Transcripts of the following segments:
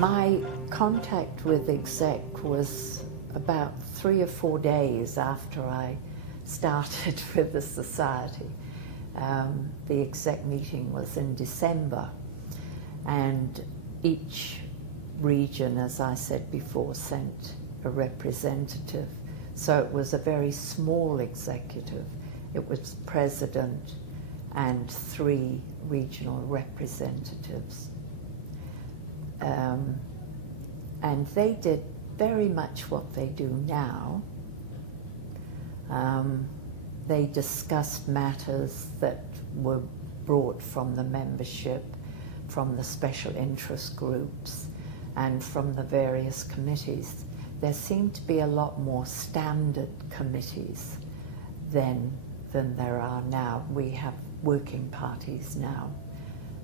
My contact with exec was about 3 or 4 days after I started with the society. The exec meeting was in December, and each region, as I said before, sent a representative. So it was a very small executive. It was president and 3 regional representatives. And they did very much what they do now. They discussed matters that were brought from the membership, from the special interest groups, and from the various committees. There seemed to be a lot more standard committees than there are now. We have working parties now,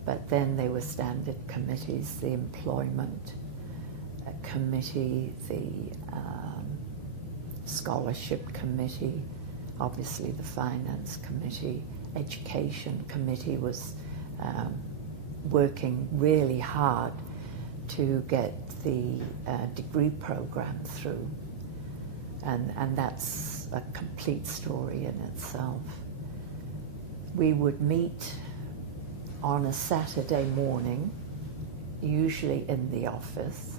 but then there were standard committees, the employment committee, the scholarship committee, obviously the finance committee, education committee was working really hard to get the degree program through, and that's a complete story in itself. We would meet on a Saturday morning, usually in the office,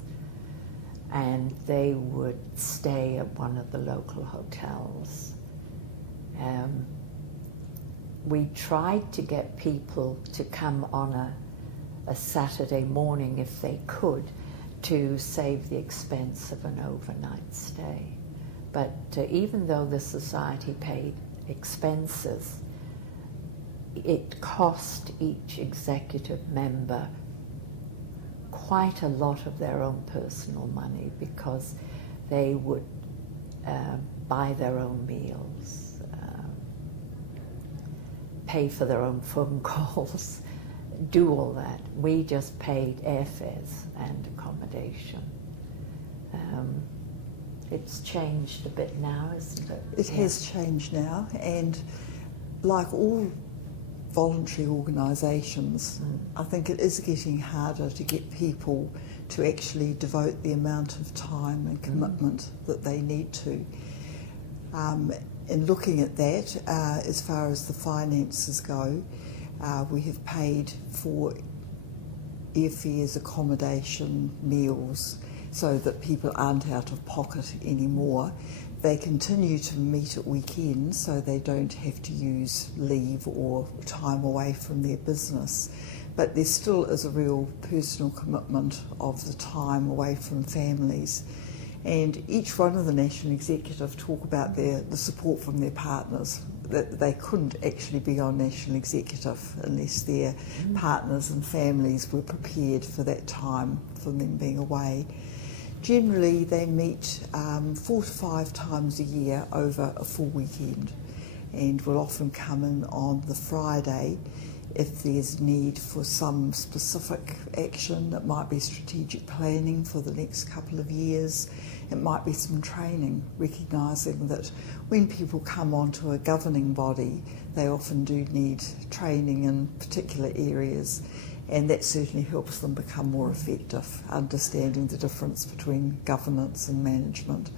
and they would stay at one of the local hotels. We tried to get people to come on a Saturday morning if they could, to save the expense of an overnight stay. But even though the society paid expenses, it cost each executive member quite a lot of their own personal money, because they would buy their own meals, pay for their own phone calls, do all that. We just paid airfares and accommodation. It's changed a bit now, isn't it? It has changed now, and like all voluntary organisations, I think it is getting harder to get people to actually devote the amount of time and commitment that they need to. In looking at that, as far as the finances go, we have paid for airfares, accommodation, meals, so that people aren't out of pocket anymore. They continue to meet at weekends, so they don't have to use leave or time away from their business. But there still is a real personal commitment of the time away from families. And each one of the National Executive talk about the support from their partners, that they couldn't actually be on National Executive unless their partners and families were prepared for that time, for them being away. Generally, they meet 4 to 5 times a year over a full weekend, and will often come in on the Friday if there's need for some specific action. It might be strategic planning for the next couple of years. It might be some training, recognising that when people come onto a governing body, they often do need training in particular areas, and that certainly helps them become more effective, understanding the difference between governance and management.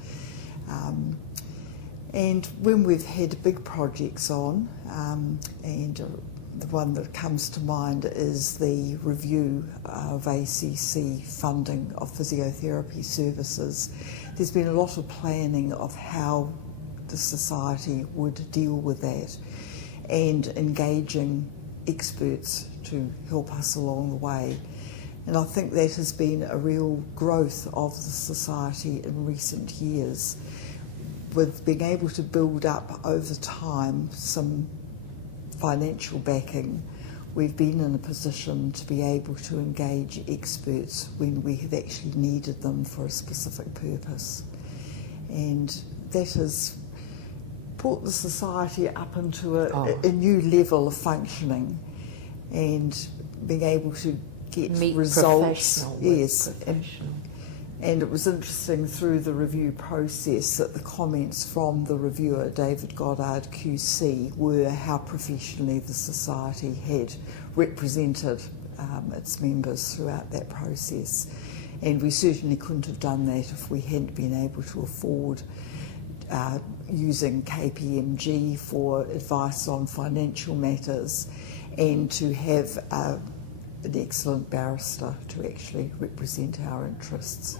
And when we've had big projects on, and the one that comes to mind is the review of ACC funding of physiotherapy services, there's been a lot of planning of how the society would deal with that, and engaging experts to help us along the way. And I think that has been a real growth of the society in recent years, with being able to build up over time some financial backing. We've been in a position to be able to engage experts when we have actually needed them for a specific purpose. And that has brought the society up into a new level of functioning, and being able to get results. Yes, and it was interesting through the review process that the comments from the reviewer, David Goddard QC, were how professionally the society had represented its members throughout that process. And we certainly couldn't have done that if we hadn't been able to afford using KPMG for advice on financial matters, and to have an excellent barrister to actually represent our interests.